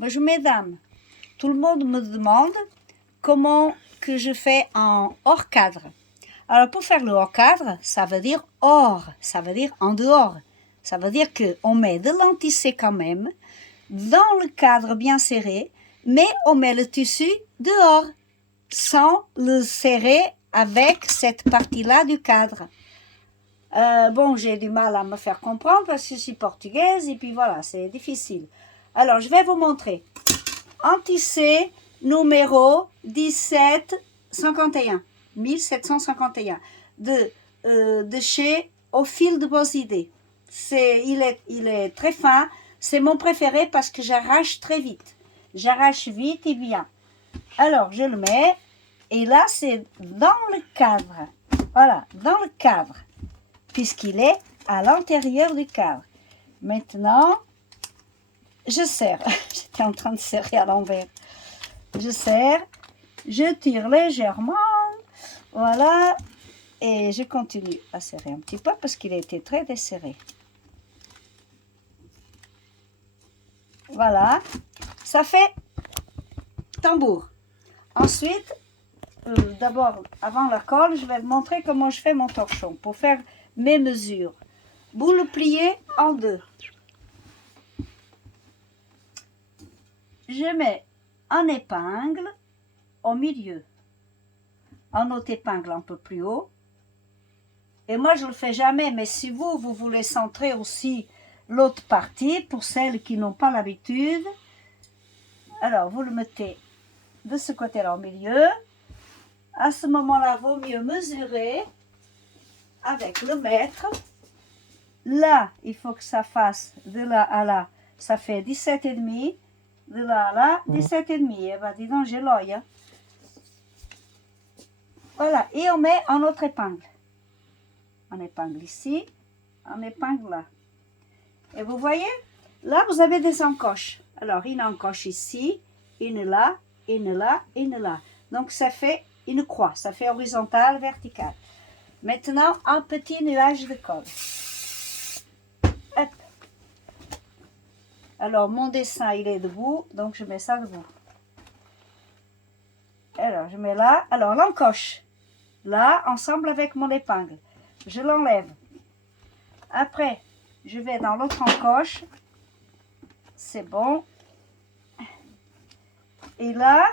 Bonjour mesdames, tout le monde me demande comment que je fais en hors cadre. Alors pour faire le hors cadre, ça veut dire hors, ça veut dire en dehors. Ça veut dire qu'on met de l'antissé quand même, dans le cadre bien serré, mais on met le tissu dehors, sans le serrer avec cette partie-là du cadre. Bon, j'ai du mal à me faire comprendre parce que je suis portugaise et puis voilà, c'est difficile. Alors, je vais vous montrer. En tissé numéro 1751, 1751 de chez Au fil de vos idées. Il est très fin. C'est mon préféré parce que j'arrache très vite. J'arrache vite et bien. Alors, je le mets. Et là, c'est dans le cadre. Voilà, dans le cadre. Puisqu'il est à l'intérieur du cadre. Maintenant, je serre. J'étais en train de serrer à l'envers. Je serre. Je tire légèrement. Voilà. Et je continue à serrer un petit peu parce qu'il a été très desserré. Voilà. Ça fait tambour. Ensuite, d'abord, avant la colle, je vais vous montrer comment je fais mon torchon pour faire mes mesures. Vous le pliez en deux. Je mets un épingle au milieu, un autre épingle un peu plus haut. Et moi, je ne le fais jamais, mais si vous voulez centrer aussi l'autre partie, pour celles qui n'ont pas l'habitude, alors vous le mettez de ce côté-là au milieu. À ce moment-là, vaut mieux mesurer avec le mètre. Là, il faut que ça fasse de là à là, ça fait 17,5. De là à là, 17,5. Eh ben, dis donc, j'ai l'œil. Hein. Voilà, et on met un autre épingle. Un épingle ici, un épingle là. Et vous voyez, là, vous avez des encoches. Alors, une encoche ici, une là, une là, une là. Donc, ça fait une croix. Ça fait horizontale, verticale. Maintenant, un petit nuage de colle. Hop. Alors, mon dessin, il est debout, donc je mets ça debout. Alors, je mets là. Alors, l'encoche. Là, ensemble avec mon épingle. Je l'enlève. Après, je vais dans l'autre encoche. C'est bon. Et là,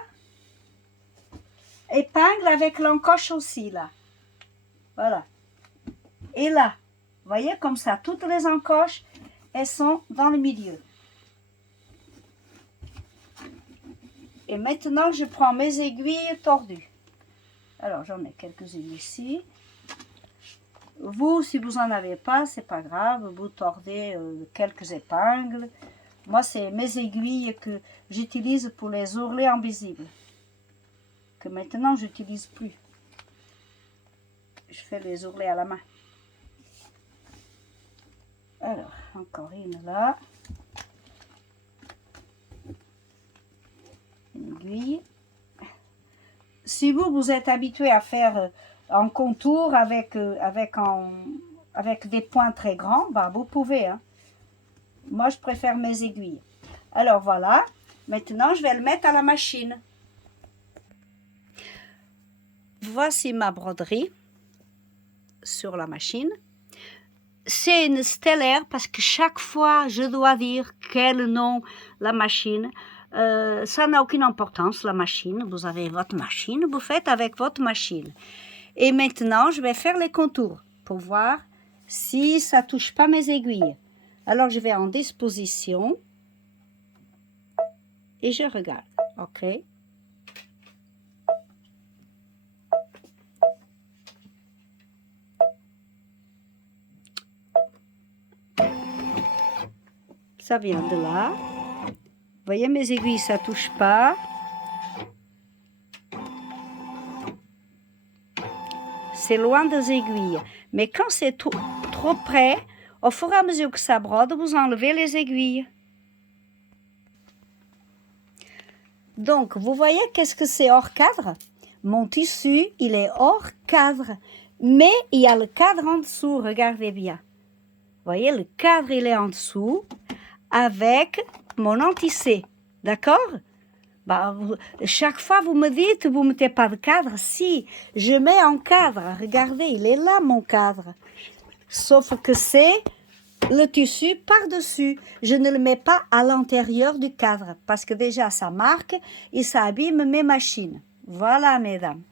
épingle avec l'encoche aussi, là. Voilà. Et là, vous voyez, comme ça, toutes les encoches, elles sont dans le milieu. Et maintenant, je prends mes aiguilles tordues. Alors, j'en ai quelques-unes ici. Vous, si vous n'en avez pas, c'est pas grave. Vous tordez quelques épingles. Moi, c'est mes aiguilles que j'utilise pour les ourlets invisibles. Que maintenant, je n'utilise plus. Je fais les ourlets à la main. Alors, encore une là. Une aiguille. Si vous êtes habitué à faire en contour avec des points très grands, bah, vous pouvez. Hein. Moi, je préfère mes aiguilles. Alors, voilà. Maintenant, je vais le mettre à la machine. Voici ma broderie sur la machine. C'est une stellaire parce que chaque fois, je dois dire quel nom la machine. Ça n'a aucune importance, la machine. Vous avez votre machine, vous faites avec votre machine. Et maintenant, je vais faire les contours pour voir si ça ne touche pas mes aiguilles. Alors, je vais en disposition et je regarde. OK. Ça vient de là. Vous voyez, mes aiguilles, ça ne touche pas. C'est loin des aiguilles. Mais quand c'est trop près, au fur et à mesure que ça brode, vous enlevez les aiguilles. Donc, vous voyez qu'est-ce que c'est hors cadre? Mon tissu, il est hors cadre. Mais il y a le cadre en dessous, regardez bien. Vous voyez, le cadre, il est en dessous avec mon entissé. D'accord? Bah, chaque fois, vous me dites, vous ne mettez pas de cadre. Si, je mets un cadre. Regardez, il est là, mon cadre. Sauf que c'est le tissu par-dessus. Je ne le mets pas à l'intérieur du cadre parce que déjà, ça marque et ça abîme mes machines. Voilà, mesdames.